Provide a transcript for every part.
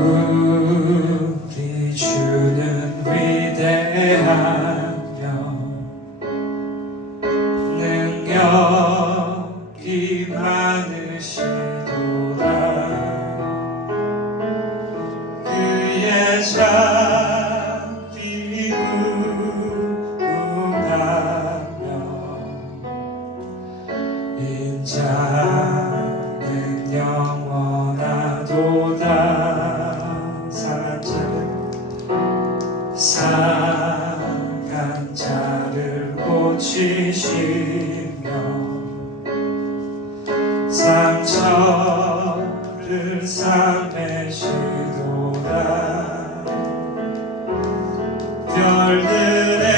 우리 주는 위대하며 능력이 많으시도다. 그의 자비 구하며 인자는 영원하도다. 상한 자를 고치시며 상처를 싸매시도다. 별들의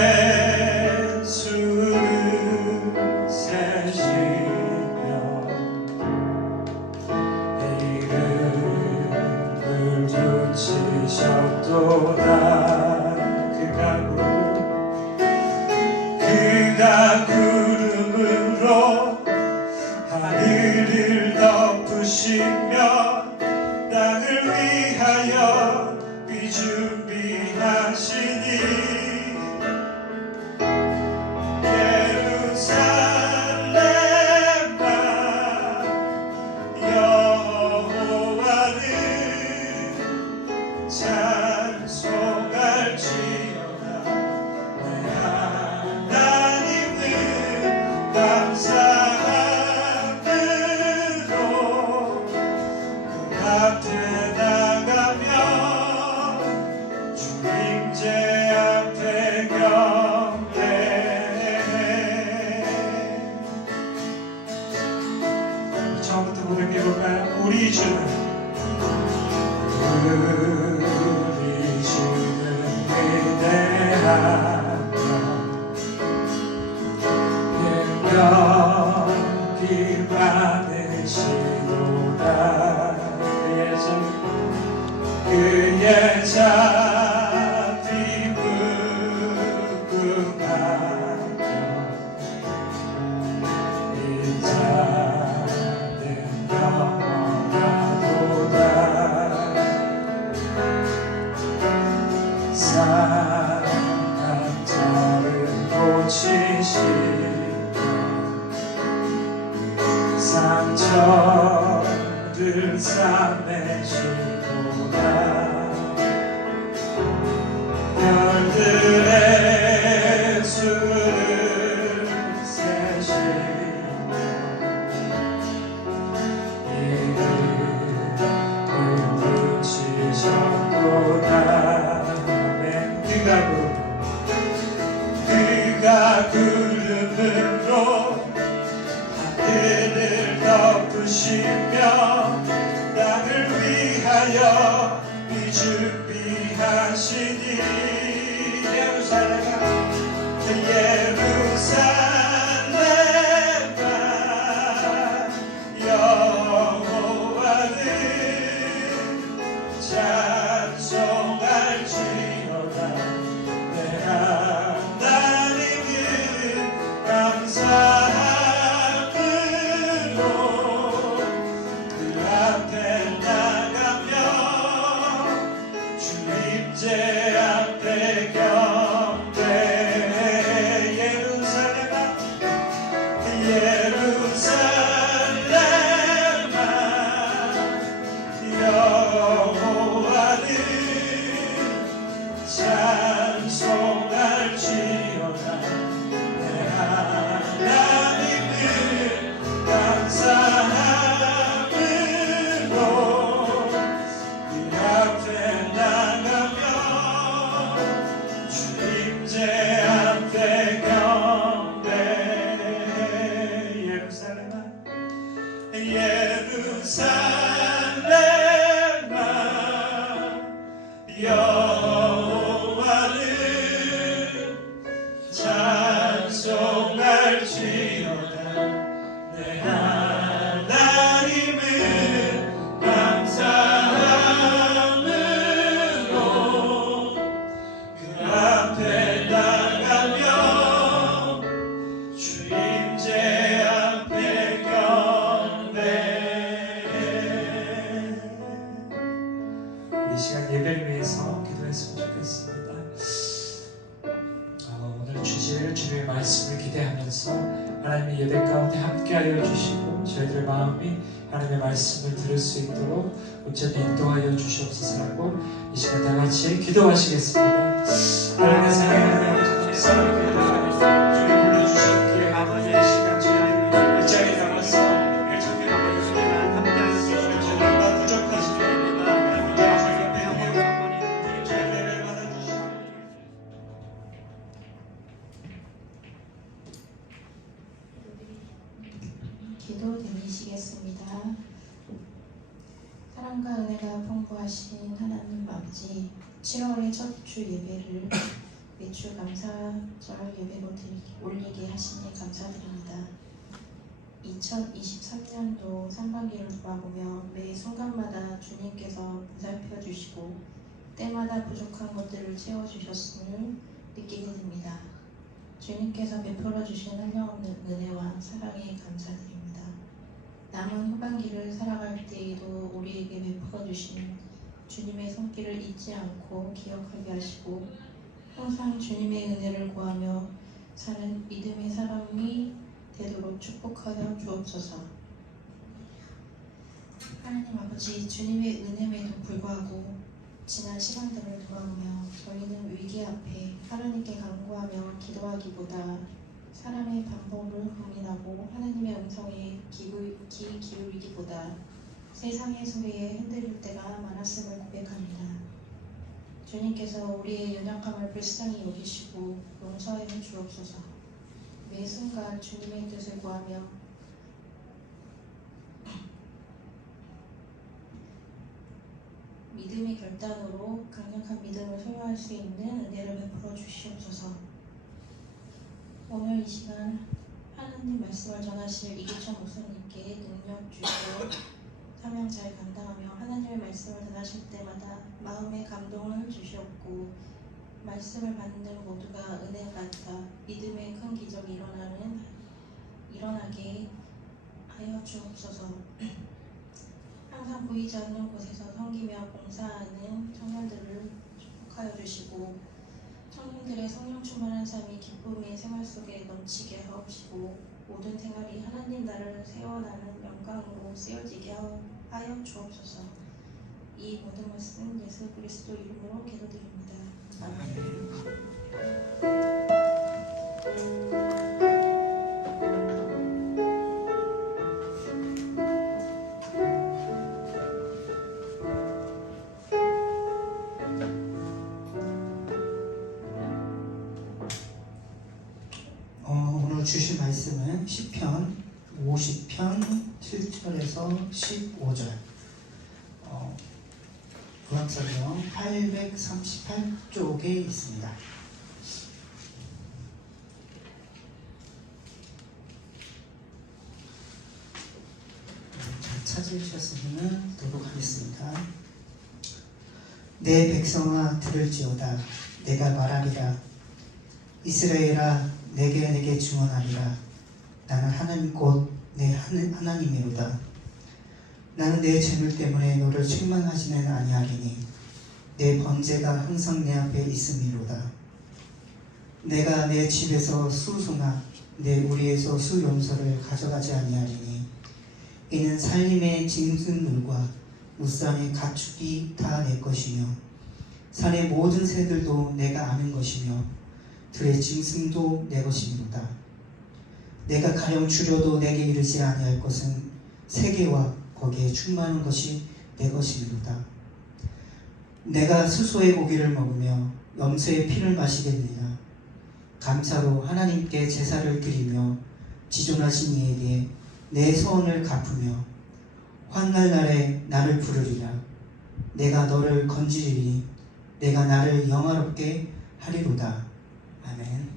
수를 세시며 이름을 붙이셨도다. 그가 구름으로 하늘을 덮으시며 땅을 위하여 비 준비하시니 예루살렘아 여호와를 찬송할지어다. 감사함으로 그 앞에 나가며 주님제 앞에 경배해. 처음부터 고백해볼까요? 우리 주는 위대하며 능력이 많으시도다. 그의 자비 구하며 인자는 영원하도다. 상한 자를 고치시며 상처를 싸매시도다. 별들의 수를 세시며 이름을 붙이셨도다. 그가 구름으로 하늘을 덮으시며 땅을 위하여 비 준비하시니 예루살렘아 여호와를 찬송할지어다. 내 하나님은 감사함으로 그 앞에 나가며 주님제 앞에 경배해. 예루살렘아 여호와를 찬송할지어다. 내 하나님은 감사함으로 그 앞에 나가며 주님제 앞에 경배해. 예루살렘아 여호와를 찬송할지어다. 내 하나님은 감사함으로 그 앞에 나가며 주님제 앞에 경배해. 저희들의 마음이 하나님의 말씀을 들을 수 있도록 온전히 인도하여 주시옵소서라고 이 시간 다 같이 기도하시겠습니다. 하나님의 사랑하는 사랑의 주님 불러주셨기에 아버지의 시간 이 자리에 남아서 일정의 저희가 부족하시게 저희를 받아주시옵소서. 기도 드리시겠습니다. 사랑과 은혜가 풍부하신 하나님 아버지, 7월의 첫 주 예배를 매주 감사절 예배로 올리게 하시니 감사드립니다. 2023년도 상반기를 돌아보며 매 순간마다 주님께서 보살펴 주시고 때마다 부족한 것들을 채워주셨음을 느끼게 됩니다. 주님께서 베풀어 주신 한량없는 은혜와 사랑에 감사드립니다. 남은 후반기를 살아갈 때에도 우리에게 베풀어 주신 주님의 손길을 잊지 않고 기억하게 하시고 항상 주님의 은혜를 구하며 사는 믿음의 사람이 되도록 축복하여 주옵소서. 하나님 아버지, 주님의 은혜에도 불구하고 지난 시간들을 돌아보며 저희는 위기 앞에 하나님께 간구하며 기도하기보다 사람의 방법을 고민하고 하나님의 음성에 귀 기울이기보다 세상의 소리에 흔들릴 때가 많았음을 고백합니다. 주님께서 우리의 연약함을 불쌍히 여기시고 용서해 주옵소서. 매 순간 주님의 뜻을 구하며 믿음의 결단으로 강력한 믿음을 소유할 수 있는 은혜를 베풀어 주시옵소서. 오늘 이 시간 하나님 말씀을 전하실 이기천 목사님께 능력 주시고 사명 잘 감당하며 하나님의 말씀을 전하실 때마다 마음의 감동을 주시옵고 말씀을 받는 모두가 은혜 받아 믿음의 큰 기적이 일어나게 하여 주옵소서. 항상 보이지 않는 곳에서 섬기며 봉사하는 청년들을 축복하여 주시고 청년들의 성령 충만한 삶이 기쁨의 생활 속에 넘치게 하옵시고 모든 생활이 하나님 나라를 세워나는 영광으로 쓰여지게 하여 주옵소서. 이 모든 말씀 예수 그리스도 이름으로 기도드립니다. 아멘. 오늘 주신 말씀은 시편 50편 7절에서 15절, 구약성경 838쪽에 있습니다. 잘 찾으셨으면 도독하겠습니다. 내 백성아 들을지어다. 내가 말하리라. 이스라엘아 내게 증언하리라. 나는 하나님 곧 내 하나님이로다. 나는 내 재물 때문에 너를 책망하지는 아니하리니 내 번제가 항상 내 앞에 있음이로다. 내가 내 집에서 수소나 내 우리에서 수용서를 가져가지 아니하리니 이는 살림의 짐승들과 무산의 가축이 다 내 것이며 산의 모든 새들도 내가 아는 것이며 들의 짐승도 내 것이니로다. 내가 가령 줄여도 내게 이르지 아니할 것은 세계와 거기에 충만한 것이 내 것이니로다. 내가 수소의 고기를 먹으며 염소의 피를 마시겠느냐. 감사로 하나님께 제사를 드리며 지존하신 이에게 내 소원을 갚으며 환날 날에 나를 부르리라. 내가 너를 건지리니 내가 나를 영화롭게 하리로다. 아멘.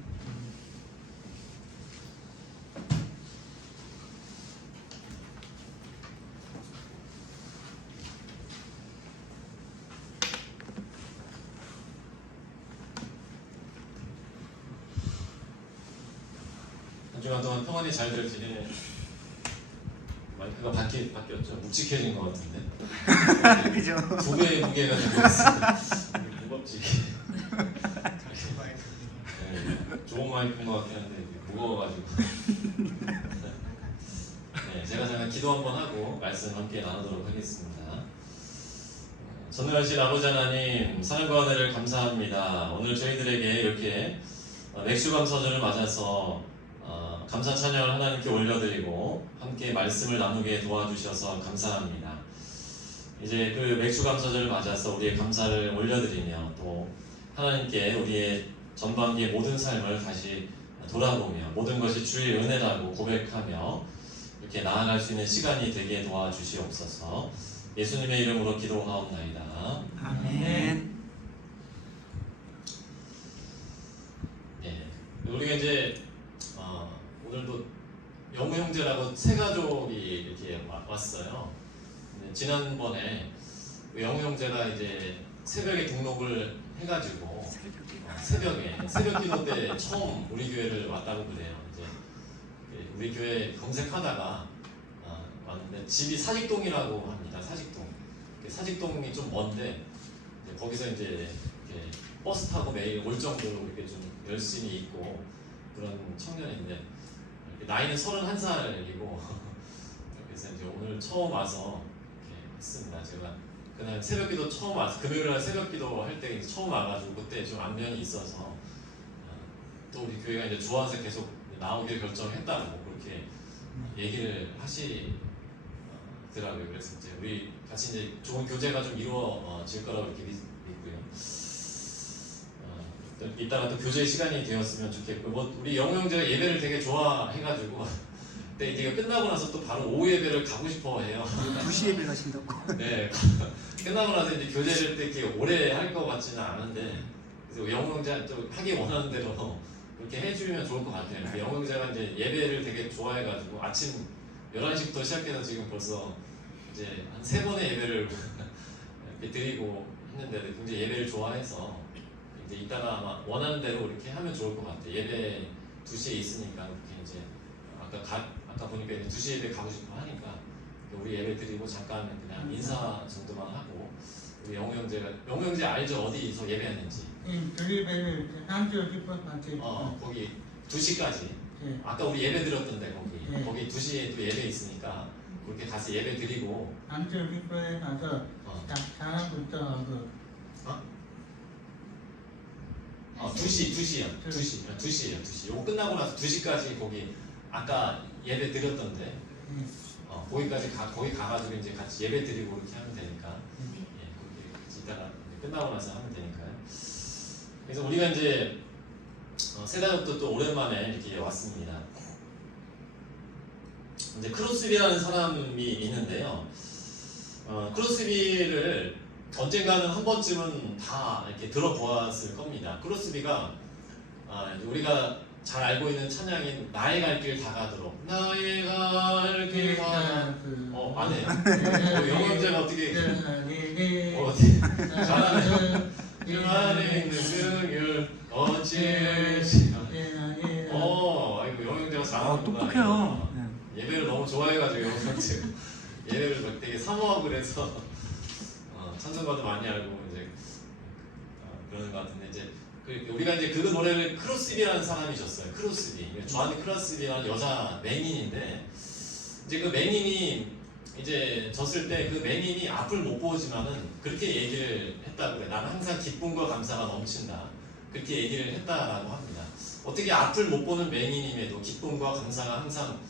한 주간 동안 평안히 잘 들을지니 마이크가 바뀌었죠. 묵직해진 것 같은데. 그죠? 두 배의 무게가 되었습니다. 무겁지. 네, 좋은 마이크인 것 같긴 한데 무거워가지고. 네, 제가 생각한 기도 한번 하고 말씀 함께 나누도록 하겠습니다. 전능하신 아버지 하나님, 사랑과 은혜를 감사합니다. 오늘 저희들에게 이렇게 맥주감사절을 맞아서 감사 찬양을 하나님께 올려드리고 함께 말씀을 나누게 도와주셔서 감사합니다. 이제 그 맥주감사절을 맞아서 우리의 감사를 올려드리며 또 하나님께 우리의 전반기의 모든 삶을 다시 돌아보며 모든 것이 주의 은혜라고 고백하며 이렇게 나아갈 수 있는 시간이 되게 도와주시옵소서. 예수님의 이름으로 기도하옵나이다. 아멘. 네, 우리가 이제 오늘도 영우 형제라고 세 가족이 이렇게 왔어요. 지난번에 영우 형제가 이제 새벽에 등록을 해가지고 새벽 기도 때 처음 우리 교회를 왔다고 그래요. 이제 우리 교회 검색하다가 왔는데 집이 사직동이라고 합니다. 사직동이 좀 먼데 거기서 이제 이렇게 버스 타고 매일 올 정도로 이렇게 좀 열심히 있고 그런 청년인데 나이는 31살이고 그래서 이제 오늘 처음 와서 이렇게 했습니다. 제가 그날 새벽기도 처음 와서 금요일날 새벽기도 할 때 처음 와가지고 그때 좀 안면이 있어서 또 우리 교회가 이제 좋아서 계속 나오길 결정했다고 그렇게 얘기를 하시더라고요. 그래서 이제 우리 같이 이제 좋은 교제가 좀 이루어질 거라고 이렇게 믿고요. 이따가 또 교제 시간이 되었으면 좋겠고, 우리 영우 형제가 예배를 되게 좋아해가지고, 근데 이게 끝나고 나서 또 바로 오후 예배를 가고 싶어 해요. 2시 예배 가신다고. 네, 끝나고 나서 이제 교제를 때 이렇게 오래 할 것 같지는 않은데, 그래서 영우 형제 또 하기 원하는 대로 그렇게 해주면 좋을 것 같아요. 영우 형제가 이제 예배를 되게 좋아해가지고, 아침 11시부터 시작해서 지금 벌써 이제 한 3번의 예배를 이렇게 드리고 했는데, 굉장히 예배를 좋아해서, 이제 이따가 아마 원하는 대로 이렇게 하면 좋을 것 같아요. 예배 2시에 있으니까 이렇게 이제 아까 보니까 이제 2시 예배 가고 싶어 하니까 우리 예배 드리고 잠깐 그냥 인사 정도만 하고 우리 영우 형제 알죠? 어디서 예배했는지. 교회를 한주 뒷번한테 거기 2시까지. 네. 아까 우리 예배 드렸던데 거기. 네. 거기 2시에 또 예배 있으니까 그렇게 가서 예배 드리고. 한주 뒷번에 가서 자랑부터 그 2시요. 요거 끝나고 나서 2시까지 거기 아까 예배 드렸던데 거기 가가지고 이제 같이 예배 드리고 이렇게 하면 되니까 거기 이따가 끝나고 나서 하면 되니까요. 그래서 우리가 이제 세 가족도 또 오랜만에 이렇게 왔습니다. 이제 크로스비라는 사람이 있는데요. 크로스비를 언젠가는 한 번쯤은 다 이렇게 들어보았을 겁니다. 크로스비가 우리가 잘 알고 있는 찬양인 나의 갈 길 다 가도록 나의 갈 길 다 안 해요? 영우 형제가 어떻게 잘하네요. 그 안에 있는 승율 어찌시 아이고 영우 형제가 잘하는구나. 똑똑해요. 예배를 너무 좋아해가지고 영우 형제 예배를 되게 사모하고 그래서 찬송가도 많이 알고 이제 그러는 것 같은데 이제 우리가 이제 그 노래를 크로스비라는 사람이 줬어요. 크로스비. 조한이 크로스비라는 여자 맹인인데 이제 그 맹인이 이제 졌을 때 그 맹인이 앞을 못 보지만은 그렇게 얘기를 했다고 그래. 나는 항상 기쁨과 감사가 넘친다. 그렇게 얘기를 했다라고 합니다. 어떻게 앞을 못 보는 맹인임에도 기쁨과 감사가 항상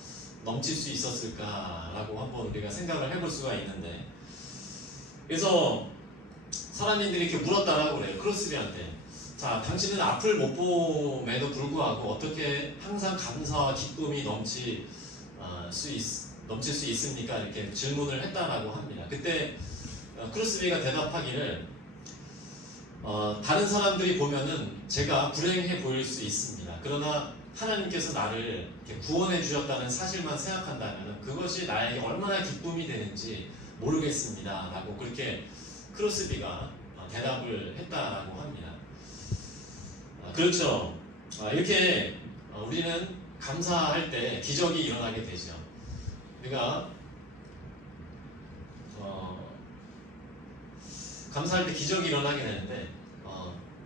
넘칠 수 있었을까라고 한번 우리가 생각을 해볼 수가 있는데 그래서 사람들이 이렇게 물었다라고 그래요. 크로스비한테. 자, 당신은 앞을 못 봄에도 불구하고 어떻게 항상 감사와 기쁨이 넘칠 수 있습니까? 이렇게 질문을 했다라고 합니다. 그때 크로스비가 대답하기를 다른 사람들이 보면은 제가 불행해 보일 수 있습니다. 그러나 하나님께서 나를 이렇게 구원해 주셨다는 사실만 생각한다면 그것이 나에게 얼마나 기쁨이 되는지 모르겠습니다. 라고 그렇게 크로스비가 대답을 했다라고 합니다. 그렇죠. 이렇게 우리는 감사할 때 기적이 일어나게 되죠. 우리가 감사할 때 기적이 일어나게 되는데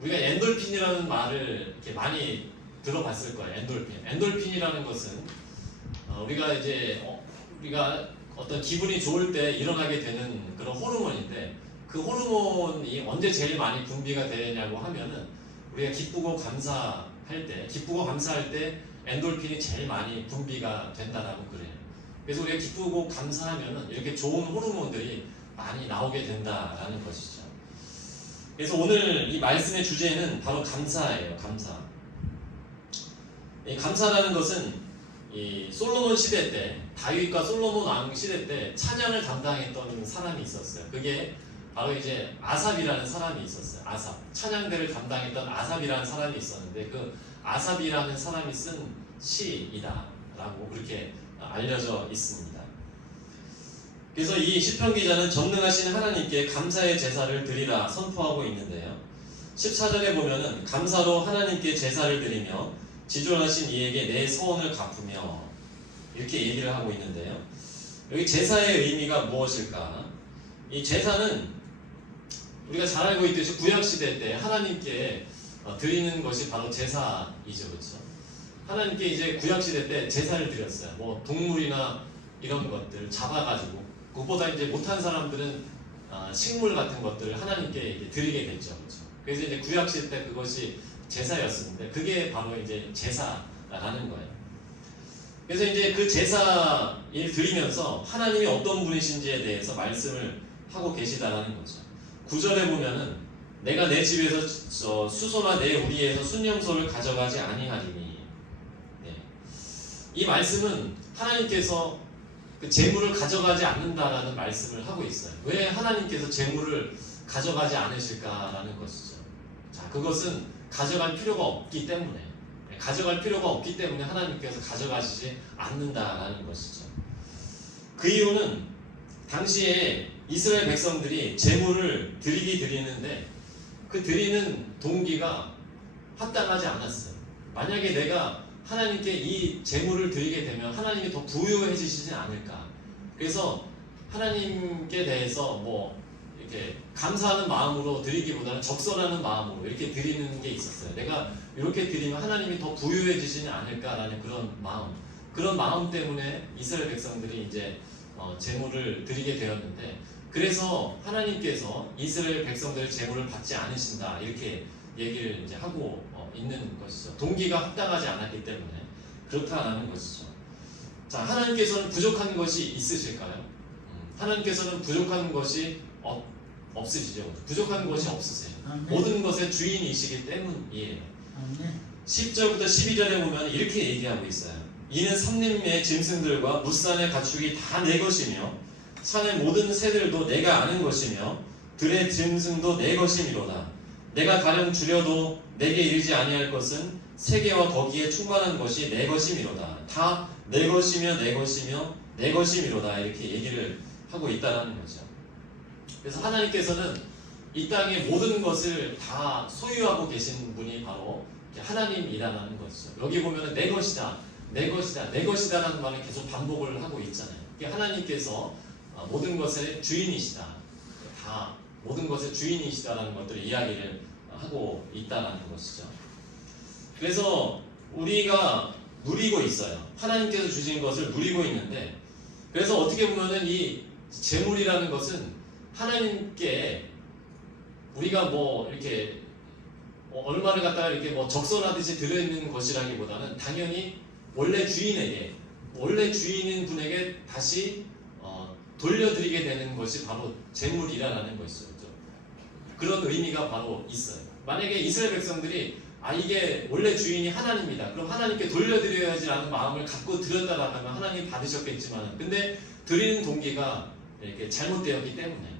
우리가 엔돌핀이라는 말을 이렇게 많이 들어봤을 거예요. 엔돌핀이라는 것은 우리가 이제 우리가 어떤 기분이 좋을 때 일어나게 되는 그런 호르몬인데 그 호르몬이 언제 제일 많이 분비가 되냐고 하면은 우리가 기쁘고 감사할 때 엔돌핀이 제일 많이 분비가 된다라고 그래요. 그래서 우리가 기쁘고 감사하면은 이렇게 좋은 호르몬들이 많이 나오게 된다라는 것이죠. 그래서 오늘 이 말씀의 주제는 바로 감사예요. 감사. 이 감사라는 것은 이 솔로몬 시대 때, 다윗과 솔로몬 왕 시대 때 찬양을 담당했던 사람이 있었어요. 그게 바로 이제 아삽이라는 사람이 있었어요. 아삽. 찬양대를 담당했던 아삽이라는 사람이 있었는데 그 아삽이라는 사람이 쓴 시이다라고 그렇게 알려져 있습니다. 그래서 이 시편 기자는 전능하신 하나님께 감사의 제사를 드리라 선포하고 있는데요. 14절에 보면은 감사로 하나님께 제사를 드리며 지존하신 이에게 내 소원을 갚으며 이렇게 얘기를 하고 있는데요. 여기 제사의 의미가 무엇일까? 이 제사는 우리가 잘 알고 있듯이 구약시대 때 하나님께 드리는 것이 바로 제사이죠. 그렇죠? 하나님께 이제 구약시대 때 제사를 드렸어요. 뭐 동물이나 이런 것들 잡아가지고 그것보다 이제 못한 사람들은 식물 같은 것들을 하나님께 이제 드리게 됐죠. 그렇죠? 그래서 이제 구약시대 때 그것이 제사였었는데 그게 바로 이제 제사라는 거예요. 그래서 이제 그 제사를 드리면서 하나님이 어떤 분이신지에 대해서 말씀을 하고 계시다라는 거죠. 9절에 보면은 내가 내 집에서 수소나 내 우리에서 순념소를 가져가지 아니하리니. 네. 이 말씀은 하나님께서 그 재물을 가져가지 않는다라는 말씀을 하고 있어요. 왜 하나님께서 재물을 가져가지 않으실까라는 것이죠. 자, 그것은 가져갈 필요가 없기 때문에 하나님께서 가져가시지 않는다라는 것이죠. 그 이유는 당시에 이스라엘 백성들이 재물을 드리는데 그 드리는 동기가 합당하지 않았어요. 만약에 내가 하나님께 이 재물을 드리게 되면 하나님이 더 부유해지시지 않을까. 그래서 하나님께 대해서 뭐 이렇게 감사하는 마음으로 드리기보다는 적설하는 마음으로 이렇게 드리는 게 있었어요. 내가 이렇게 드리면 하나님이 더 부유해지시지 않을까라는 그런 마음 때문에 이스라엘 백성들이 이제 재물을 드리게 되었는데, 그래서 하나님께서 이스라엘 백성들의 재물을 받지 않으신다 이렇게 얘기를 이제 하고 있는 것이죠. 동기가 합당하지 않았기 때문에 그렇다라는 것이죠. 자, 하나님께서는 부족한 것이 있으실까요? 하나님께서는 부족한 것이 없으시죠. 부족한 것이 없으세요. 모든 것의 주인이시기 때문이에요. 10절부터 12절에 보면 이렇게 얘기하고 있어요. 이는 삼림의 짐승들과 무산의 가축이 다 내 것이며 산의 모든 새들도 내가 아는 것이며 들의 짐승도 내 것이미로다. 내가 가령 주려도 내게 이르지 아니할 것은 세계와 거기에 충만한 것이 내 것이미로다. 다 내 것이며 내 것이며 내 것이미로다. 이렇게 얘기를 하고 있다는 거죠. 그래서 하나님께서는 이 땅의 모든 것을 다 소유하고 계신 분이 바로 하나님이라는 것이죠. 여기 보면은 내 것이다, 내 것이다, 내 것이다라는 말을 계속 반복을 하고 있잖아요. 하나님께서 모든 것의 주인이시다, 다 모든 것의 주인이시다라는 것들을 이야기를 하고 있다라는 것이죠. 그래서 우리가 누리고 있어요. 하나님께서 주신 것을 누리고 있는데, 그래서 어떻게 보면은 이 재물이라는 것은 하나님께 우리가 뭐 이렇게 얼마를 갖다가 이렇게 뭐 적선하듯이 들어있는 것이라기보다는 당연히 원래 주인인 분에게 다시 돌려드리게 되는 것이 바로 재물이라는 것이죠. 그런 의미가 바로 있어요. 만약에 이스라엘 백성들이 이게 원래 주인이 하나님이다, 그럼 하나님께 돌려드려야지라는 마음을 갖고 드렸다라면 하나님이 받으셨겠지만, 근데 드리는 동기가 이렇게 잘못되었기 때문에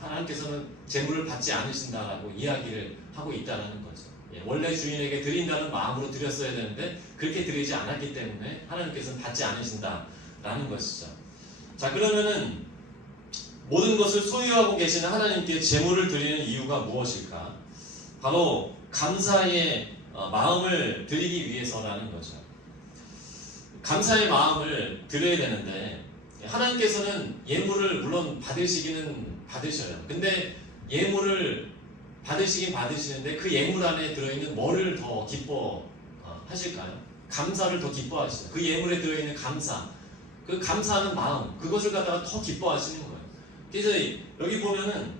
하나님께서는 재물을 받지 않으신다라고 이야기를 하고 있다는 거죠. 원래 주인에게 드린다는 마음으로 드렸어야 되는데 그렇게 드리지 않았기 때문에 하나님께서는 받지 않으신다라는 것이죠. 자, 그러면은 모든 것을 소유하고 계시는 하나님께 재물을 드리는 이유가 무엇일까? 바로 감사의 마음을 드리기 위해서라는 거죠. 감사의 마음을 드려야 되는데 하나님께서는 예물을 물론 받으시기는 받으셔요. 근데 예물을 받으시긴 받으시는데 그 예물 안에 들어있는 뭐를 더 기뻐하실까요? 감사를 더 기뻐하시죠. 그 예물에 들어있는 감사, 그 감사하는 마음, 그것을 갖다가 더 기뻐하시는 거예요. 그래서 여기 보면은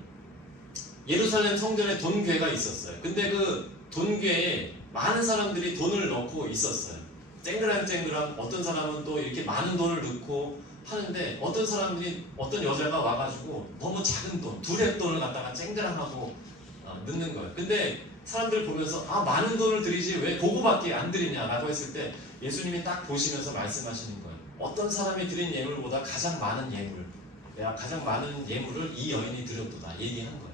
예루살렘 성전에 돈궤가 있었어요. 근데 그 돈궤에 많은 사람들이 돈을 넣고 있었어요. 쨍그랑쨍그랑 어떤 사람은 또 이렇게 많은 돈을 넣고 하는데 어떤 사람들이 어떤 여자가 와가지고 너무 작은 돈, 두렙돈을 갖다가 쨍그랑하고 넣는 거예요. 근데 사람들 보면서 많은 돈을 드리지 왜 그거밖에 안 드리냐라고 했을 때 예수님이 딱 보시면서 말씀하시는 거예요. 어떤 사람이 드린 예물보다 가장 많은 예물, 내가 가장 많은 예물을 이 여인이 드렸도다 얘기한 거예요.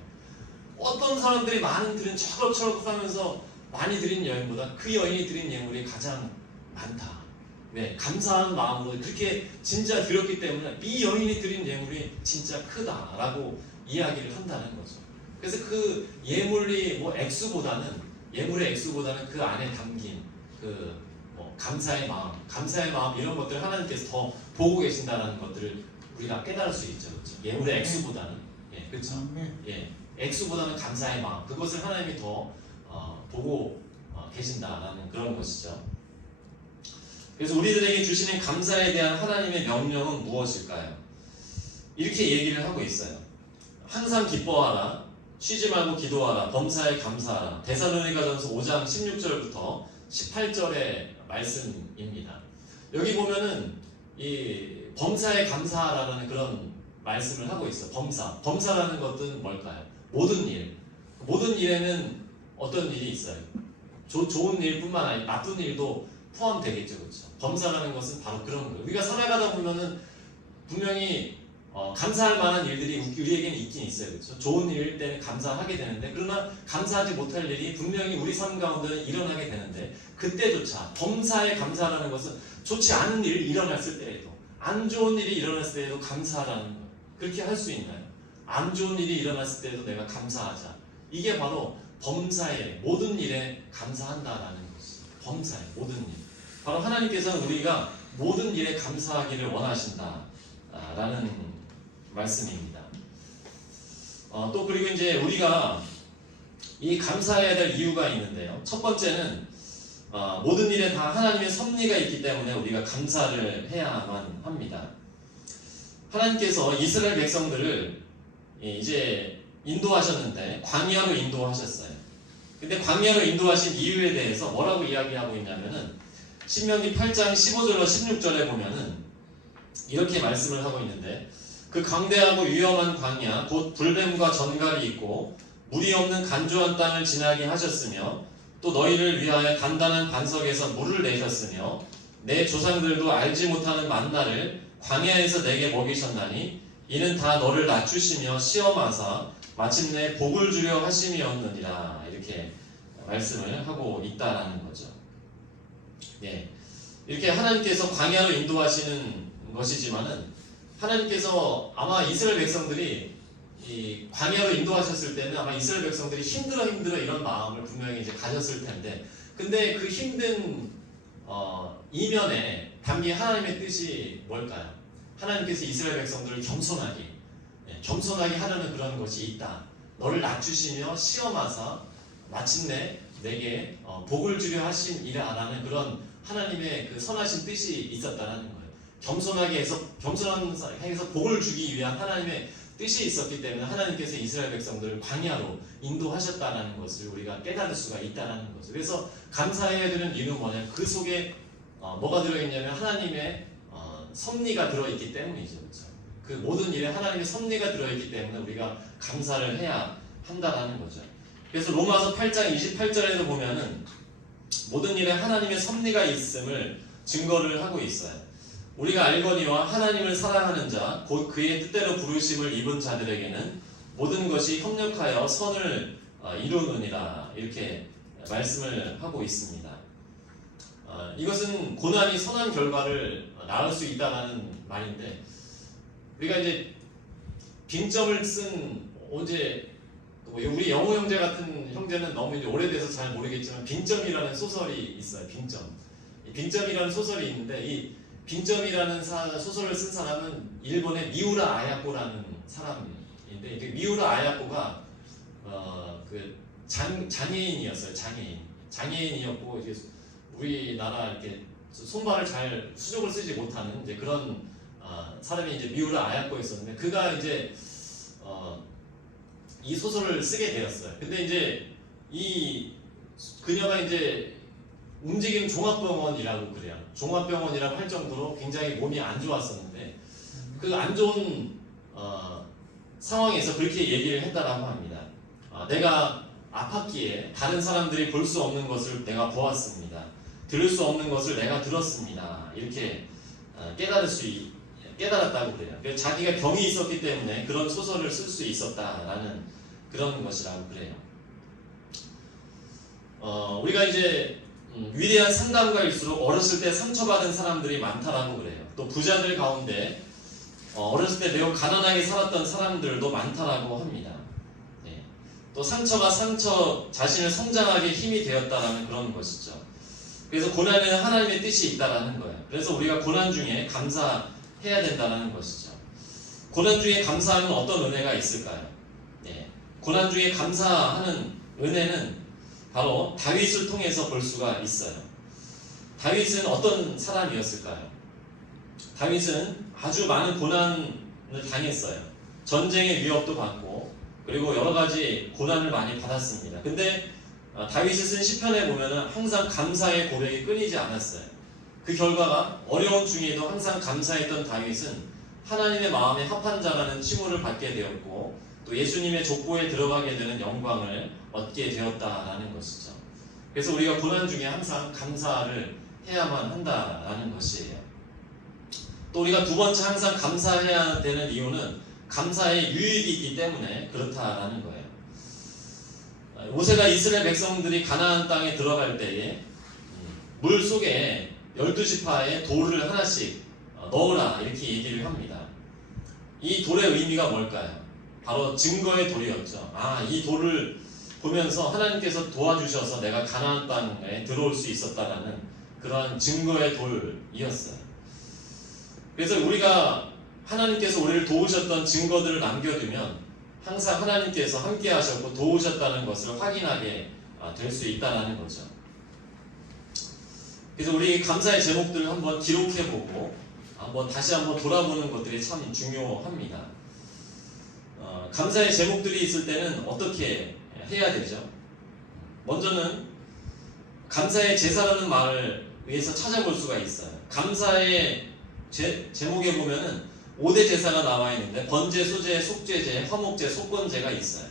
어떤 사람들이 많은 드린 철럭철럭 하면서 많이 드린 여인보다 그 여인이 드린 예물이 가장 많다. 네, 감사하는 마음으로 그렇게 진짜 드렸기 때문에 이 여인이 드린 예물이 진짜 크다라고 이야기를 한다는 거죠. 그래서 그 예물이 예물의 액수보다는 그 안에 담긴 그 감사의 마음 이런 것들을 하나님께서 더 보고 계신다는 것들을 우리가 깨달을 수 있죠. 그렇죠? 예물의 액수보다는 그렇죠. 아멘. 액수보다는 감사의 마음 그것을 하나님이 더 보고 계신다라는 그런 것이죠. 그래서 우리들에게 주시는 감사에 대한 하나님의 명령은 무엇일까요? 이렇게 얘기를 하고 있어요. 항상 기뻐하라, 쉬지 말고 기도하라, 범사에 감사하라. 데살로니가전서 5장 16절부터 18절의 말씀입니다. 여기 보면은 이 범사에 감사하라는 그런 말씀을 하고 있어요. 범사라는 것은 뭘까요? 모든 일에는 어떤 일이 있어요. 좋은 일뿐만 아니라 나쁜 일도 포함되겠죠, 그렇죠? 범사라는 것은 바로 그런 거예요. 우리가 살아가다 보면은 분명히 감사할 만한 일들이 우리에게는 있긴 있어요, 그렇죠? 좋은 일일 때는 감사하게 되는데 그러나 감사하지 못할 일이 분명히 우리 삶 가운데는 일어나게 되는데 그때조차 범사에 감사라는 것은 좋지 않은 일이 일어났을 때에도 안 좋은 일이 일어났을 때에도 감사라는 거예요. 그렇게 할 수 있나요? 안 좋은 일이 일어났을 때도 내가 감사하자. 이게 바로 범사에 모든 일에 감사한다라는 것이 범사에 모든 일. 바로 하나님께서는 우리가 모든 일에 감사하기를 원하신다라는 말씀입니다. 또 그리고 이제 우리가 이 감사해야 될 이유가 있는데요. 첫 번째는 모든 일에 다 하나님의 섭리가 있기 때문에 우리가 감사를 해야만 합니다. 하나님께서 이스라엘 백성들을 이제 인도하셨는데 광야로 인도하셨어요. 근데 광야로 인도하신 이유에 대해서 뭐라고 이야기하고 있냐면은 신명기 8장 15절로 16절에 보면은 이렇게 말씀을 하고 있는데 그 강대하고 위험한 광야 곧 불뱀과 전갈이 있고 물이 없는 간조한 땅을 지나게 하셨으며 또 너희를 위하여 단단한 반석에서 물을 내셨으며 내 조상들도 알지 못하는 만나를 광야에서 내게 먹이셨나니 이는 다 너를 낮추시며 시험하사 마침내 복을 주려 하심이었느니라. 이렇게 말씀을 하고 있다라는 거죠. 네, 이렇게 하나님께서 광야로 인도하시는 것이지만은 하나님께서 아마 이스라엘 백성들이 이 광야로 인도하셨을 때는 아마 이스라엘 백성들이 힘들어 이런 마음을 분명히 이제 가졌을 텐데 근데 그 힘든 이면에 담긴 하나님의 뜻이 뭘까요? 하나님께서 이스라엘 백성들을 겸손하게 하려는 그런 것이 있다. 너를 낮추시며 시험하사 마침내 내게 복을 주려 하심이라라는 그런 하나님의 그 선하신 뜻이 있었다는 거예요. 겸손하게 해서 복을 주기 위한 하나님의 뜻이 있었기 때문에 하나님께서 이스라엘 백성들을 광야로 인도하셨다는 것을 우리가 깨달을 수가 있다는 거죠. 그래서 감사해야 되는 이유는 뭐냐면 그 속에 뭐가 들어있냐면 하나님의 섭리가 들어있기 때문이죠. 그렇죠? 그 모든 일에 하나님의 섭리가 들어있기 때문에 우리가 감사를 해야 한다는 거죠. 그래서 로마서 8장 28절에도 보면은 모든 일에 하나님의 섭리가 있음을 증거를 하고 있어요. 우리가 알거니와 하나님을 사랑하는 자, 곧 그의 뜻대로 부르심을 입은 자들에게는 모든 것이 협력하여 선을 이루느니라. 이렇게 말씀을 하고 있습니다. 이것은 고난이 선한 결과를 낳을 수 있다는 말인데 우리가 이제 빙점을 쓴 우리 영호 형제 같은 형제는 너무 이제 오래돼서 잘 모르겠지만 빙점이라는 소설이 있어요. 빙점이라는 소설이 있는데 이 빙점이라는 소설을 쓴 사람은 일본의 미우라 아야코라는 사람인데 미우라 아야코가 그 장애인이었어요. 장애인이었고 이제 우리나라 이렇게 손발을 잘 수족을 쓰지 못하는 이제 그런 사람이 이제 미우를 아야코였었는데 그가 이제 이 소설을 쓰게 되었어요. 근데 이제 이 그녀가 이제 움직임 종합병원이라고 그래요. 종합병원이라고 할 정도로 굉장히 몸이 안 좋았었는데 그 안 좋은 상황에서 그렇게 얘기를 했다라고 합니다. 내가 아팠기에 다른 사람들이 볼 수 없는 것을 내가 보았습니다. 들을 수 없는 것을 내가 들었습니다. 이렇게 깨달았다고 그래요. 그래서 자기가 병이 있었기 때문에 그런 소설을 쓸 수 있었다라는 그런 것이라고 그래요. 우리가 이제 위대한 상담가일수록 어렸을 때 상처받은 사람들이 많다라고 그래요. 또 부자들 가운데 어렸을 때 매우 가난하게 살았던 사람들도 많다라고 합니다. 네. 또 상처가 자신을 성장하게 힘이 되었다라는 그런 것이죠. 그래서 고난에는 하나님의 뜻이 있다라는 거예요. 그래서 우리가 고난 중에 감사해야 된다라는 것이죠. 고난 중에 감사하면 어떤 은혜가 있을까요? 네. 고난 중에 감사하는 은혜는 바로 다윗을 통해서 볼 수가 있어요. 다윗은 어떤 사람이었을까요? 다윗은 아주 많은 고난을 당했어요. 전쟁의 위협도 받고 그리고 여러 가지 고난을 많이 받았습니다. 근데 다윗이 쓴 시편에 보면은 항상 감사의 고백이 끊이지 않았어요. 그 결과가 어려운 중에도 항상 감사했던 다윗은 하나님의 마음에 합한 자라는 칭호를 받게 되었고 또 예수님의 족보에 들어가게 되는 영광을 얻게 되었다라는 것이죠. 그래서 우리가 고난 중에 항상 감사를 해야만 한다라는 것이에요. 또 우리가 두 번째 항상 감사해야 되는 이유는 감사의 유익이 있기 때문에 그렇다라는 거예요. 모세가 이스라엘 백성들이 가나안 땅에 들어갈 때에 물 속에 12지파에 돌을 하나씩 넣으라 이렇게 얘기를 합니다. 이 돌의 의미가 뭘까요? 바로 증거의 돌이었죠. 이 돌을 보면서 하나님께서 도와주셔서 내가 가나안 땅에 들어올 수 있었다라는 그런 증거의 돌이었어요. 그래서 우리가 하나님께서 우리를 도우셨던 증거들을 남겨두면 항상 하나님께서 함께 하셨고 도우셨다는 것을 확인하게 될 수 있다는 거죠. 그래서 우리 감사의 제목들을 한번 기록해보고 다시 한번 돌아보는 것들이 참 중요합니다. 감사의 제목들이 있을 때는 어떻게 해야 되죠? 먼저는 감사의 제사라는 말을 위해서 찾아볼 수가 있어요. 감사의 제목에 보면은 5대 제사가 나와 있는데 번제, 소제, 속죄제, 화목제, 속건제가 있어요.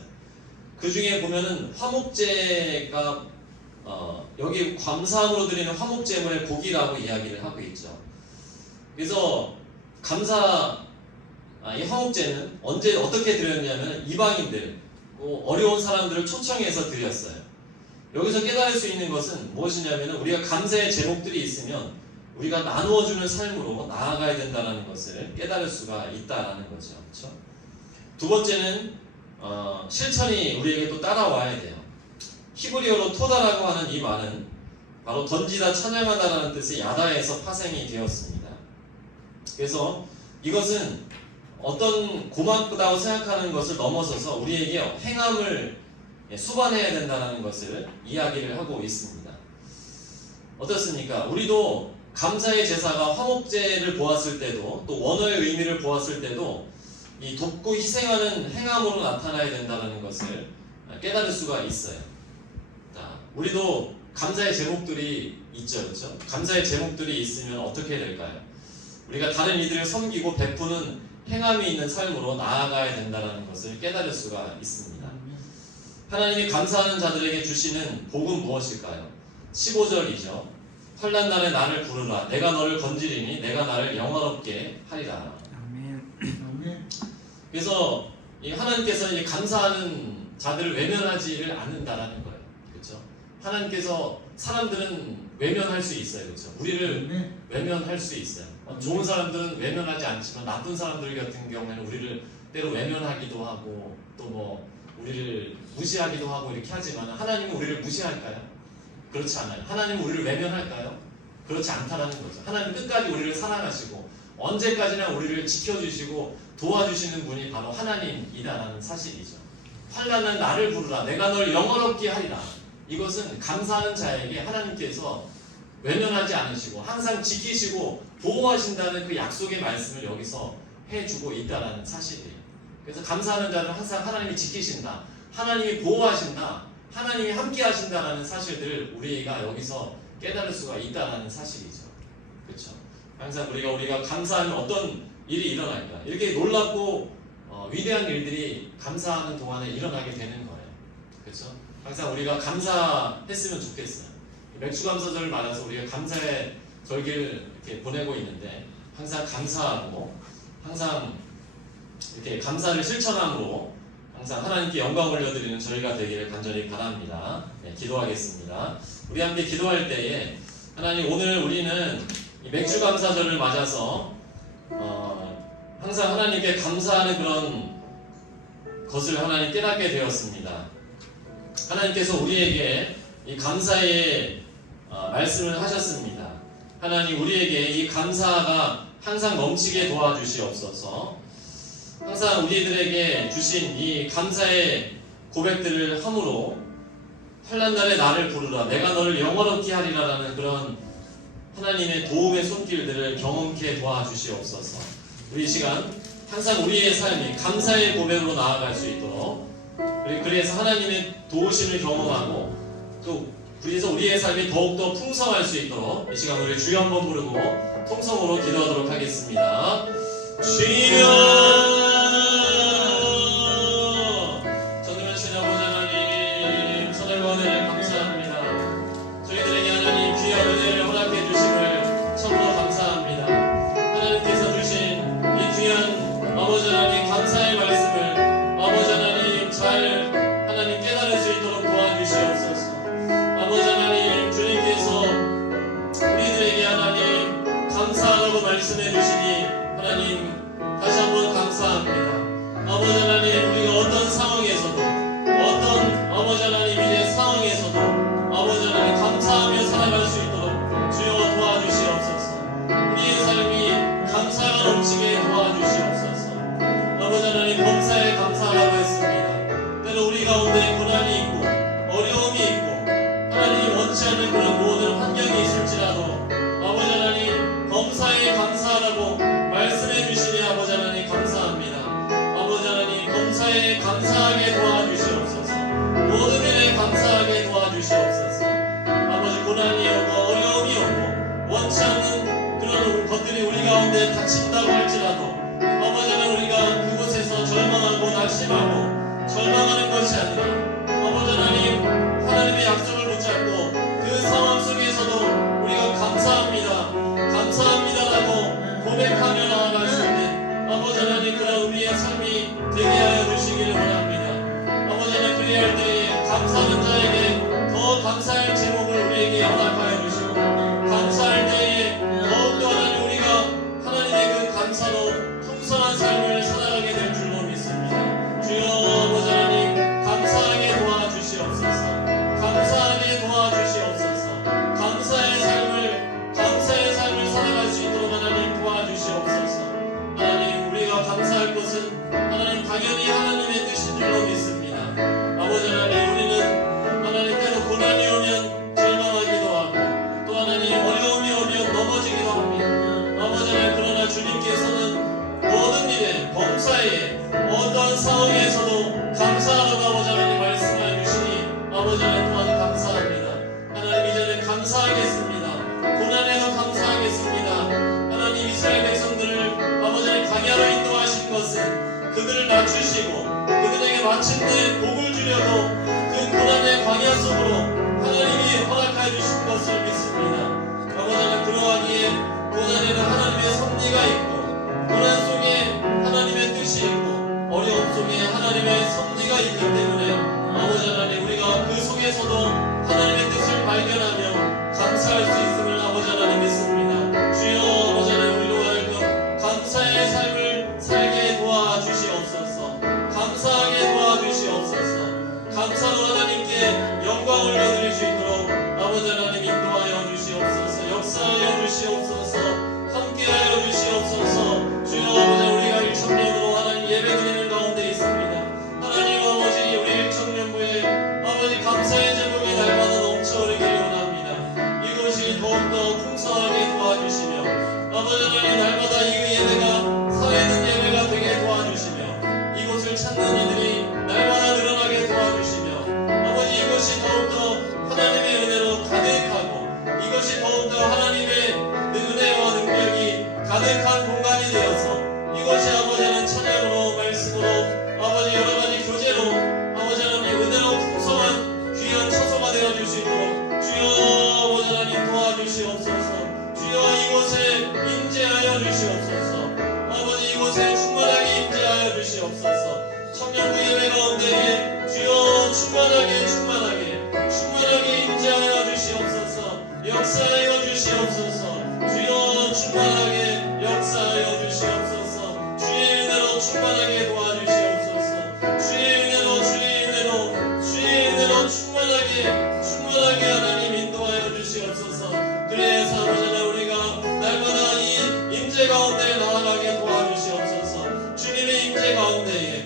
그 중에 보면은 화목제가 여기 감사함으로 드리는 화목제물의 고기라고 이야기를 하고 있죠. 그래서 이 화목제는 어떻게 드렸냐면 이방인들, 어려운 사람들을 초청해서 드렸어요. 여기서 깨달을 수 있는 것은 무엇이냐면 우리가 감사의 제목들이 있으면 우리가 나누어주는 삶으로 나아가야 된다는 것을 깨달을 수가 있다는 거죠. 그렇죠? 두 번째는 실천이 우리에게 또 따라와야 돼요. 히브리어로 토다라고 하는 이 말은 바로 던지다, 찬양하다라는 뜻의 야다에서 파생이 되었습니다. 그래서 이것은 어떤 고맙다고 생각하는 것을 넘어서서 우리에게 행함을 수반해야 된다는 것을 이야기를 하고 있습니다. 어떻습니까? 우리도 감사의 제사가 화목제를 보았을 때도 또 원어의 의미를 보았을 때도 이 돕고 희생하는 행함으로 나타나야 된다는 것을 깨달을 수가 있어요. 자, 우리도 감사의 제목들이 있죠, 그렇죠? 감사의 제목들이 있으면 어떻게 될까요? 우리가 다른 이들을 섬기고 베푸는 행함이 있는 삶으로 나아가야 된다는 것을 깨달을 수가 있습니다. 하나님이 감사하는 자들에게 주시는 복은 무엇일까요? 15절이죠. 환난 날에 나를 부르라. 내가 너를 건지리니 내가 나를 영화롭게 하리라. 아멘. 그래서 하나님께서 감사하는 자들을 외면하지를 않는다라는 거예요. 그렇죠? 하나님께서 사람들은 외면할 수 있어요. 그렇죠? 우리를 외면할 수 있어요. 좋은 사람들은 외면하지 않지만 나쁜 사람들 같은 경우에는 우리를 때로 외면하기도 하고 또 우리를 무시하기도 하고 이렇게 하지만 하나님은 우리를 무시할까요? 그렇지 않아요. 하나님은 우리를 외면할까요? 그렇지 않다라는 거죠. 하나님은 끝까지 우리를 사랑하시고 언제까지나 우리를 지켜주시고 도와주시는 분이 바로 하나님이다라는 사실이죠. 환난은 나를 부르라. 내가 널 영원롭게 하리라. 이것은 감사하는 자에게 하나님께서 외면하지 않으시고 항상 지키시고 보호하신다는 그 약속의 말씀을 여기서 해주고 있다는 사실이에요. 그래서 감사하는 자는 항상 하나님이 지키신다, 하나님이 보호하신다, 하나님이 함께 하신다라는 사실들을 우리가 여기서 깨달을 수가 있다는 사실이죠. 그렇죠? 항상 우리가 감사하면 어떤 일이 일어날까? 이렇게 놀랍고 위대한 일들이 감사하는 동안에 일어나게 되는 거예요. 그렇죠? 항상 우리가 감사했으면 좋겠어요. 맥주감사절을 맞아서 우리가 감사의 절기를 이렇게 보내고 있는데 항상 감사하고 항상 이렇게 감사를 실천함으로 항상 하나님께 영광 올려드리는 저희가 되기를 간절히 바랍니다. 네, 기도하겠습니다. 우리 함께 기도할 때에 하나님, 오늘 우리는 이 맥주감사절을 맞아서 항상 하나님께 감사하는 그런 것을 하나님 깨닫게 되었습니다. 하나님께서 우리에게 이 감사의 말씀을 하셨습니다. 하나님, 우리에게 이 감사가 항상 넘치게 도와주시옵소서. 항상 우리들에게 주신 이 감사의 고백들을 함으로 환난날에 나를 부르라, 내가 너를 영원롭게 하리라라는 그런 하나님의 도움의 손길들을 경험케 도와주시옵소서. 우리 이 시간 항상 우리의 삶이 감사의 고백으로 나아갈 수 있도록, 그래서 하나님의 도우심을 경험하고 또 그래서 우리의 삶이 더욱더 풍성할 수 있도록 이 시간 우리 주여 한번 부르고 통성으로 기도하도록 하겠습니다. 주여, 전능하신 아버지 하나님, 선한 은혜를 감사합니다. 저희들에게 하나님 귀한 은혜를 허락해 주심을 참으로 감사합니다. 하나님께서 주신 이 귀한 아버지 하나님 감사의 말씀을 아버지 하나님 잘 하나님 깨달을 수 있도록 도와주시옵소서. 아버지 하나님, 주님께서 우리들에게 하나님 감사하라고 말씀해 주시니 하나님 다시 한번 감사합니다. 아버지 하나님, 우리가 어떤 상황에서도 어떤 아버지 하나님의 상황에서도 아버지 하나님 감사하며 살아갈 수 있도록 주여 도와주시옵소서. 우리의 삶이 감사가 넘치게 도와주시옵소서. 아버지 하나님, 범사에 감사하라고 했습니다. 때로 우리 가운데 고난이 있고 어려움이 있고 하나님 원치 않는 그런 모든 환경이 있을지라도 아버지 하나님 범사에 감사하라고 말씀해 주시니 아버지 하나님 감사합니다. 아버지 하나님, 범사에 감사하게 도와주시옵소서. 모든 일에 감사하게 도와주시옵소서. 아버지, 고난이 오고 어려움이 오고 원치 않는 그런 것들이 우리 가운데 닥친다고 할지라도 아버지 하나님, 우리가 그곳에서 절망하고 낙심하고 절망하는 것이 아니라 아버지 하나님, 하나님의 약속을 붙잡고 그 상황 속에서도 우리가 감사합니다, 감사합니다라고 고백하며 나아갈 수 있는 아버지 하나님, 그런 우리의 삶이 되게 하여 주시기를 원합니다. 아버지 하나님, 그리할 때에 감사하는 자에게 더 감사할 제목을 우리에게 허락하여 주시고 감사할 때에 더욱더 하나님, 우리가 하나님의 그 감사로 풍성한 삶을 살아가게 될 줄로 믿습니다. 주여 아버지 하나님, 감사하게 도와주시옵소서. 감사하게 도와주시옵소서. 감사의 삶을 살아갈 수 있도록 하나님 도와주시옵소서. 하나님, 우리가 감사할 것은 하나님 당연히 하나님의 뜻인 줄로 믿습니다. 아버지 하나님, 우리는 하나님 때로 고난이 오면 절망하기도 하고 또 하나님 어려움이 오면 넘어지기도 합니다. 아버지 하나님, 그러나 주님께서는 모든 일에 범사에 어떠한 상황에서도 감사하라고 아버지 하나님 말씀해 주시니 아버지 하나님 또한 감사합니다. 하나님, 이제는 감사하겠습니다. 고난에도 감사하겠습니다. 하나님, 이스라엘 백성들을 아버지 하나님 광야로 인도하신 것은 그들을 낮추시고 그들에게 마침내 복을 주려고 그 고난의 광야 속으로 하나님이 허락해 주신 것을 믿습니다. 아버지 하나님, 그러하기에 고난에는 하나님의 섭리가 있고 고난 속에 하나님의 뜻이 있고 어려움 속에 하나님의 섭리가 있기 때문에 아버지 하나님, 우리가 그 속에서도 하나님의 뜻을 발견하며 감사할 수 있음을 아버지 하나님 믿습니다. 주여 아버지 하나님, 우리로 하여금 감사의 삶을 살게 도와주시옵소서. 감사하게 도와주시옵소서. 감사로 하나님께 영광 올려드릴 수 있도록 아버지 하나님 인도하여 주시옵소서. 역사하여 주시옵소서. 함께하여 주시옵소서. 주여 아버지, 우리가 일천명으로 하나님 예배드리는 가운데 있습니다. 하나님 아버지, 우리 가운데에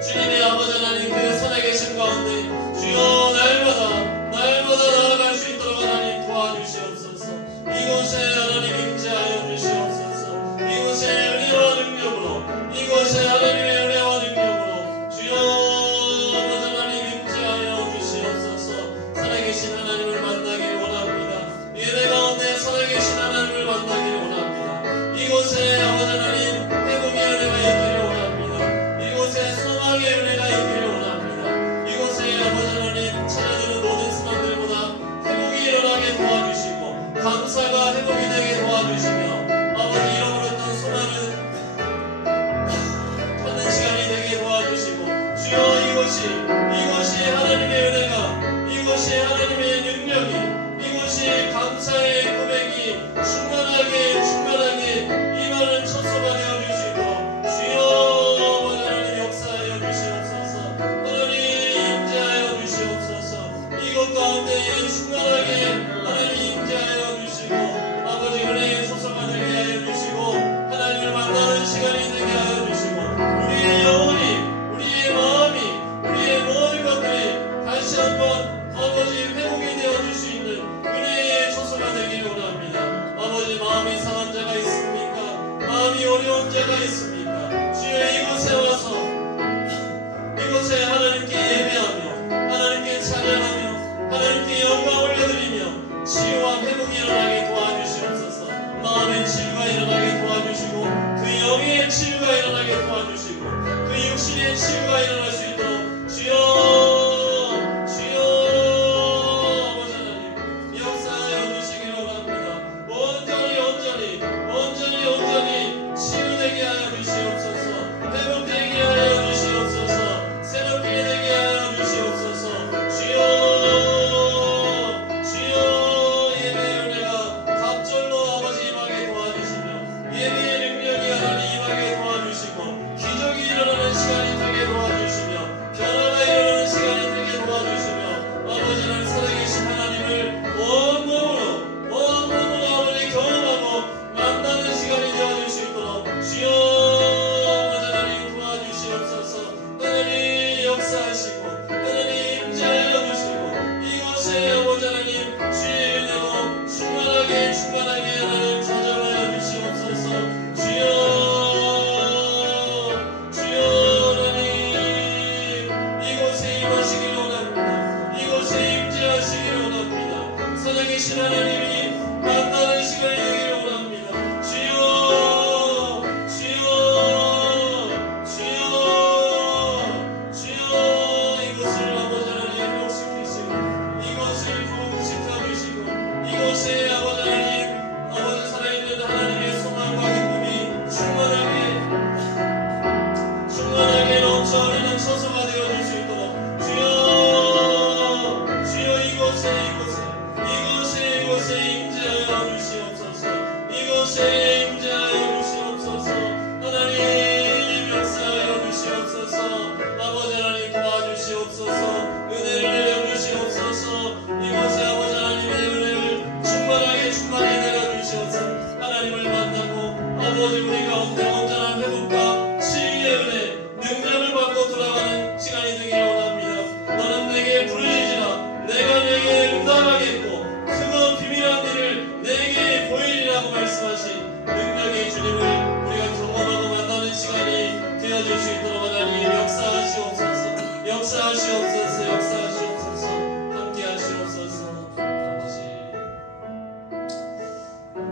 주님의 아버지 하나님 그 살아계신 가운데 주여 날마다 나아갈 수 있도록 하나님 도와주시옵소서. 이곳에 하나님 임재하여 주시옵소서. 이곳에 은혜와 능력으로 이곳에 하나님의 은혜와 능력으로 주여 아버지 하나님 임재하여 주시옵소서. 살아계신 하나님을 만나기를 원합니다. 예배 가운데 살아계신 하나님을 만나기를 원합니다. 이곳에 아버지 하나님 회복의 은혜가 있기를 원합니다. 이곳에 소망의 은혜가 있기를 원합니다. 이곳에 아버지 하나님 찾아드는 모든 사람들보다 회복이 일어나게 도와주시고 감사가 회복이 되게 도와주시며 아버지 잃어버렸던 소망을 찾는 시간이 되게 도와주시고 주여 이곳이 하나님의 은혜가 이곳이 하나님의 능력이 이곳이 감사의 고백이 충만하게 임하는 처소가 되어주시고 주여 하나님 역사하여 주시옵소서. 하나님 임재하여 주시옵소서. 이곳 가운데에 충만하게 하나님 임재하여 주시고 아버지 은혜의 소서가 되게 하여 주시고 하나님을 만나는 시간이 되게 하여 주시고 우리의 영혼이 우리의 마음이 우리의 모든 것들이 다시 한번 아버지 회복이 되어줄 수 있는 은혜의 처소가 되기를 원합니다. 아버지 마음이 상한 자가 있습니까? 마음이 어려운 자가 있습니까? 주여 이곳에 와서 이곳에 하나님께 예배하며 하나님께 찬양하며 하나님께 영광 올려드리며 치유와 회복이 일어나게 도와주시옵소서. 마음의 치유가 일어나게 도와주시고 그 영의 치유가 일어나게 도와주시고 그 육신의 치유가 일어날 수 있도록 주여 아버지 하나님 역사하여 주시기를 원합니다. 온전히 치유되게 하여 주시옵소서. 회복되게 하여 주시옵소서. 새롭게 되게 하여 주시옵소서. 주여 예배의 은혜가 갑절로 아버지 임하게 도와주시며 예배의 능력이 하나님 임하게 도와주시고 기적이 일어나는 시간이 되게 도와주시며 변화가 일어나는 시간이 되게 도와주시며 아버지 하나님 살아계신 하나님을 온몸으로 아버지 경험하고 만나는 시간이 되어줄 수 있도록 주여 아버지 하나님 도와주시옵소서. 하나님 역사하시고 하나님 임재하여 주시고 이곳에 아버지 하나님 주의 은혜로 충만하게 하나님 찾아가여 주시옵소서. 주여 하나님 이곳에 임하시기를 원합니다. 이곳에 임재하시기를 원합니다. 살아계신 하나님이 만나는 시간이 되기를 원합니다. 주여 이곳을 아버지 하나님 회복시키시고 이곳을 부흥시켜주시고 이곳에 아버지 하나님 아버지 살아있는 하나님의 소망과 기쁨이 충만하게 넘쳐 흐르는 처소가 되어줄 수 있도록 주여 이곳에 임재하여 주시옵소서. 이곳에 임재하여 주시옵소서. 하나님 역사하여 주시옵소서. 아버지 하나님 도와주시옵소서. 은혜를 내려주시옵소서. 이곳에 아버지 하나님의 은혜를 충만히 내려주시옵소서. 하나님을 만나고 아버지 우리 가운데 온전한 회복과 치유의 은혜 능력을 받고 돌아가는 시간이 되기를 원합니다. 너는 내게 부르짖으라 내가 내게 응답하겠고 크고 비밀한 일을 내게 보이리라고 말씀하신 능력의 주님을 우리가 경험하고 만나는 시간이 되어줄 수 있도록 하나님 역사하시옵소서. 함께 하시옵소서.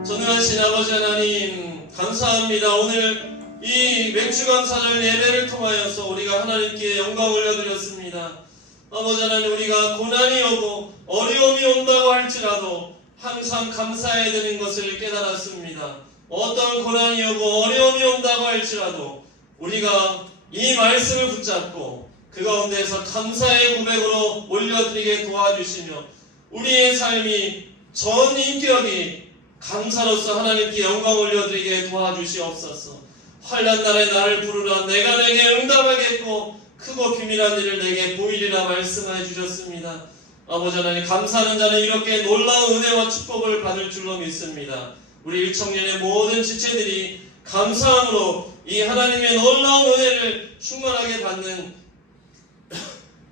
전능하신 아버지 하나님 감사합니다. 오늘 이 맥주 감사절 예배를 통하여서 우리가 하나님께 영광 올려드렸습니다. 아버지 하나님 우리가 고난이 오고 어려움이 온다고 할지라도 항상 감사해야 되는 것을 깨달았습니다. 어떤 고난이 오고 어려움이 온다고 할지라도 우리가 이 말씀을 붙잡고 그 가운데서 감사의 고백으로 올려드리게 도와주시며 우리의 삶이 전 인격이 감사로서 하나님께 영광 올려드리게 도와주시옵소서. 환난 날에 나를 부르라 내가 내게 응답하겠고 크고 비밀한 일을 내게 보이리라 말씀해 주셨습니다. 아버지 하나님 감사하는 자는 이렇게 놀라운 은혜와 축복을 받을 줄로 믿습니다. 우리 일청년의 모든 지체들이 감사함으로 이 하나님의 놀라운 은혜를 충만하게 받는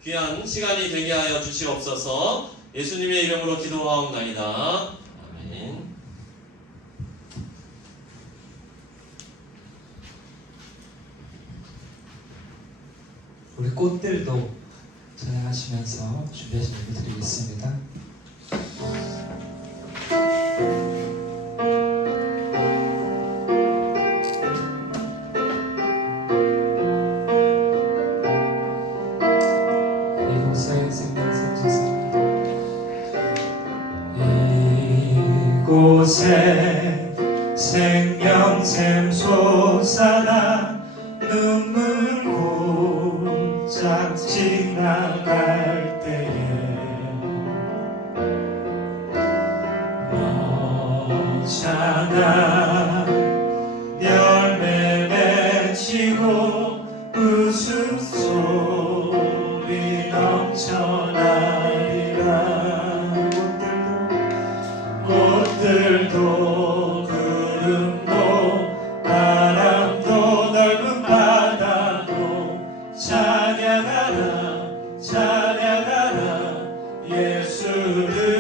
귀한 시간이 되게 하여 주시옵소서. 예수님의 이름으로 기도하옵나이다. 아멘. 우리 꽃들도 찬양하시면서 준비하신 예배 드리겠습니다. 이곳에 생명샘 솟아나 이곳에 생명샘 솟아나 눈물 고작 지나갈 때에 너잖아 열매 맺히고 웃음소리 넘쳐나리라. 꽃들도 구름도 바람도 넓은 바다도 찬양하라 찬양하라 예수를.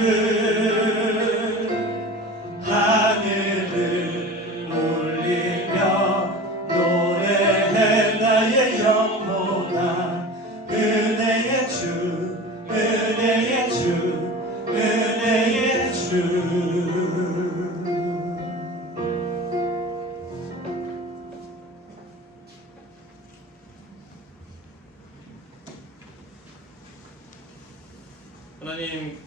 하늘을 울리며 노래해 나의 영혼아. 은혜의 주 은혜의 주 은혜의 주. 하나님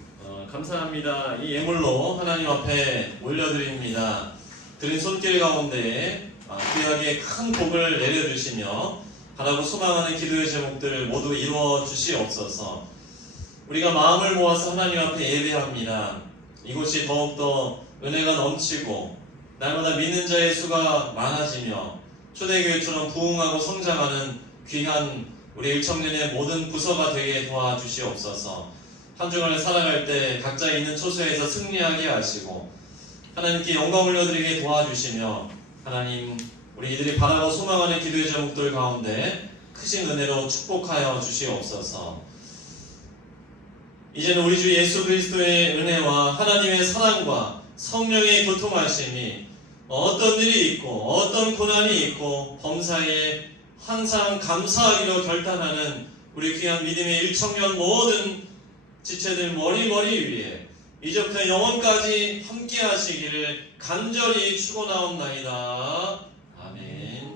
감사합니다. 이 예물로 하나님 앞에 올려드립니다. 드린 손길 가운데 귀하게 큰 복을 내려주시며 바라고 소망하는 기도의 제목들 모두 이루어 주시옵소서. 우리가 마음을 모아서 하나님 앞에 예배합니다. 이곳이 더욱더 은혜가 넘치고 날마다 믿는 자의 수가 많아지며 초대교회처럼 부흥하고 성장하는 귀한 우리 일청년의 모든 부서가 되게 도와주시옵소서. 한 주간을 살아갈 때 각자 있는 처소에서 승리하게 하시고 하나님께 영광 올려드리게 도와주시며 하나님 우리 이들이 바라고 소망하는 기도의 제목들 가운데 크신 은혜로 축복하여 주시옵소서. 이제는 우리 주 예수 그리스도의 은혜와 하나님의 사랑과 성령의 교통하심이 어떤 일이 있고 어떤 고난이 있고 범사에 항상 감사하기로 결단하는 우리 귀한 믿음의 일청년 모든 지체들 머리 위에 이제부터 영원까지 함께 하시기를 간절히 축원하옵나이다. 아멘.